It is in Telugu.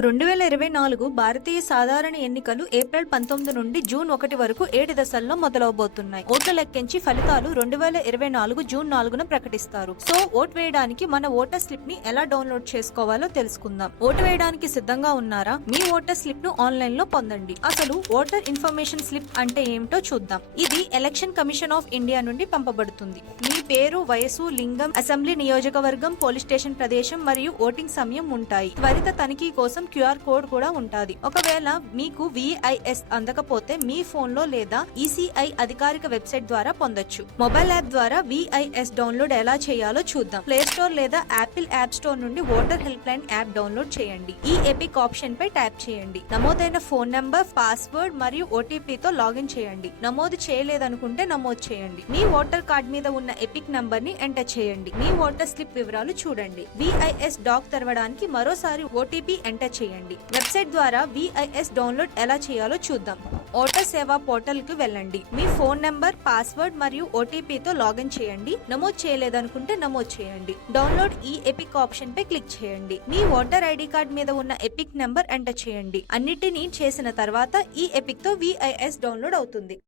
2024 భారతీయ సాధారణ ఎన్నికలు ఏప్రిల్ 19 నుండి జూన్ 1 వరకు 7 దశల్లో మొదలవబోతున్నాయి. ఓట్లు లెక్కించి ఫలితాలు 2024 జూన్ 4న ప్రకటిస్తారు. సో ఓటు వేయడానికి మన ఓటర్ స్లిప్ ని ఎలా డౌన్లోడ్ చేసుకోవాలో తెలుసుకుందాం. ఓటు వేయడానికి సిద్ధంగా ఉన్నారా? మీ ఓటర్ స్లిప్ ను ఆన్లైన్ లో పొందండి. అసలు ఓటర్ ఇన్ఫర్మేషన్ స్లిప్ అంటే ఏమిటో చూద్దాం. ఇది ఎలక్షన్ కమిషన్ ఆఫ్ ఇండియా నుండి పంపబడుతుంది. మీ పేరు, వయసు, లింగం, అసెంబ్లీ నియోజకవర్గం, పోలీస్ స్టేషన్ ప్రదేశం మరియు ఓటింగ్ సమయం ఉంటాయి. త్వరిత తనిఖీ కోసం క్యూఆర్ కోడ్ కూడా ఉంటుంది. ఒకవేళ మీకు విఐఎస్ అందకపోతే మీ ఫోన్ లో లేదా ఈసీఐ అధికారిక వెబ్సైట్ ద్వారా పొందొచ్చు. మొబైల్ యాప్ ద్వారా విఐఎస్ డౌన్లోడ్ ఎలా చేయాలో చూద్దాం. ప్లే స్టోర్ లేదా యాపిల్ యాప్ స్టోర్ నుండి voter help line app download చేయండి. ఈ ఎపిక్ ఆప్షన్ పై ట్యాప్ చేయండి. నమోదైన ఫోన్ నంబర్, పాస్వర్డ్ మరియు ఓటీపీతో లాగిన్ చేయండి. నమోదు చేయలేదనుకుంటే నమోదు చేయండి. మీ ఓటర్ కార్డ్ మీద ఉన్న ఎపిక్ నంబర్ ని ఎంటర్ చేయండి. మీ ఓటర్ స్లిప్ వివరాలు చూడండి. విఐఎస్ డాక్ తెరవడానికి మరోసారి ఓటీపీ ఎంటర్ చేయండి. వెబ్సైట్ ద్వారా విఐఎస్ డౌన్లోడ్ ఎలా చేయాలో చూద్దాం. ఓటర్ సేవా పోర్టల్ కు వెళ్ళండి. మీ ఫోన్ నంబర్, పాస్వర్డ్ మరియు ఓటీపీతో లాగిన్ చేయండి. నమోదు చేయలేదనుకుంటే నమోదు చేయండి. డౌన్లోడ్ ఈ ఎపిక్ ఆప్షన్ పై క్లిక్ చేయండి. మీ ఓటర్ ఐడి కార్డ్ మీద ఉన్న ఎపిక్ నంబర్ ఎంటర్ చేయండి. అన్నిటినీ చేసిన తర్వాత ఈ ఎపిక్ తో విఐఎస్ డౌన్లోడ్ అవుతుంది.